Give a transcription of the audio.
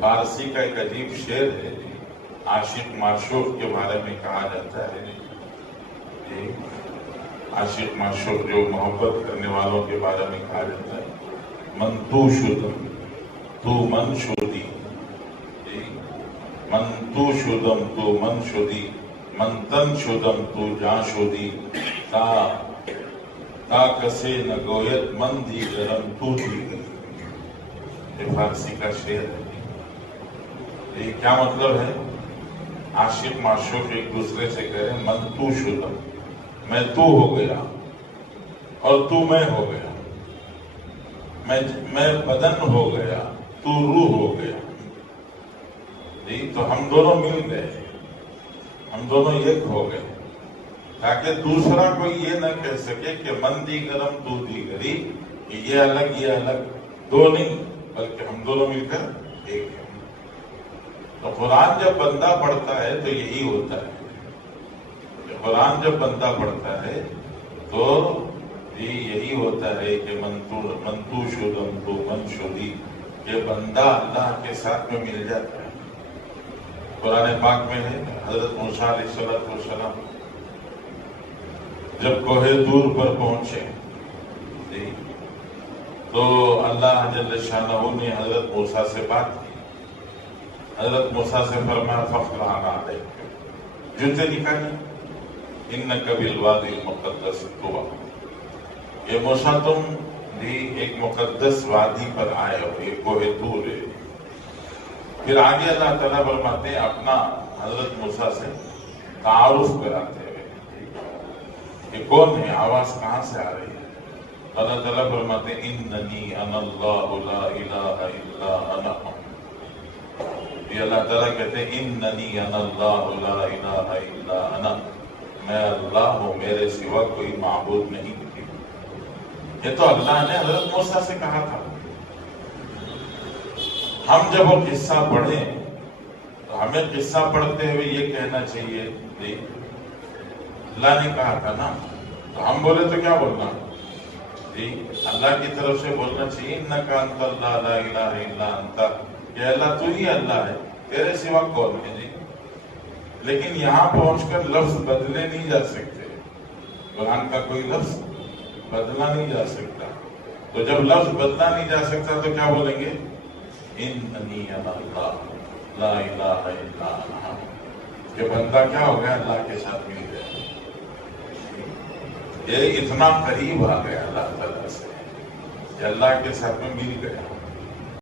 فارسی کا ایک عجیب شعر ہے، عاشق معشوق کے بارے میں کہا جاتا ہے، عاشق معشوق جو محبت کرنے والوں کے بارے میں کہا جاتا ہے، من تو شدم تو من شدی، من تو شدم تو من شدی، من تن شدم تو جان شدی، تا کسے نہ گوید من دی گرم تو دی گئی۔ یہ فارسی کا شعر ہے۔ یہ کیا مطلب ہے؟ عاشق معشوق ایک دوسرے سے کہہ رہے ہیں من تو شدم، میں تو ہو گیا اور تو میں ہو گیا، میں بدن ہو گیا تو روح ہو گیا، تو ہم دونوں مل گئے، ہم دونوں ایک ہو گئے، تاکہ دوسرا کوئی یہ نہ کہہ سکے کہ من دی گرم تو دی گری، کہ یہ الگ دو نہیں، بلکہ ہم دونوں مل کر ایک ہیں۔ تو قرآن جب بندہ پڑھتا ہے تو یہی ہوتا ہے، قرآن جب بندہ پڑھتا ہے تو یہی ہوتا ہے کہ من تو شدم تو من شدی، کہ بندہ اللہ کے ساتھ میں مل جاتا ہے۔ قرآن پاک میں ہے حضرت موسیٰ علیہ السلام جب کوہ دور پر پہنچے تو اللہ جل شانہ نے حضرت موسیٰ سے بات کی، حضرت موسیٰ سے فرمایا فخلع علیک، جوتے نکالیے، انک بالوادی المقدس طویٰ، یہ موسیٰ تم بھی ایک مقدس وادی پر آئے ہو، یہ کوہ دور ہے۔ پھر آگے اللہ تعالیٰ فرماتے ہیں اپنا حضرت موسیٰ سے تعارف کراتے ہوئے کہ کون ہے، آواز کہاں سے آ رہی ہے؟ اللہ تعالیٰ فرماتے ہیں اننی انا اللہ لا الہ الا انا، یہ اللہ تعالیٰ کہتے ہیں اننی انا اللہ لا الہ الا انا، میں اللہ ہوں، میرے سوا کوئی معبود نہیں۔ یہ تو اللہ نے حضرت موسیٰ سے کہا تھا۔ ہم جب وہ قصہ پڑھیں تو ہمیں قصہ پڑھتے ہوئے یہ کہنا چاہیے اللہ نے کہا تھا نا، تو ہم بولے تو کیا بولنا؟ اللہ کی طرف سے بولنا چاہیے انک انت اللہ لا الہ الا انت، کہ اللہ تو ہی اللہ ہے، تیرے سوا کون ہے جی۔ لیکن یہاں پہنچ کر لفظ بدلے نہیں جا سکتے، قرآن کا کوئی لفظ بدلا نہیں جا سکتا، تو جب لفظ بدلا نہیں جا سکتا تو کیا بولیں گے؟ اننی انا اللہ لا الہ الا انا، کہ بندہ کیا ہو گیا؟ اللہ کے ساتھ مل گیا، یہ اتنا قریب آ گیا اللہ تعالیٰ سے کہ اللہ کے ساتھ میں مل گیا۔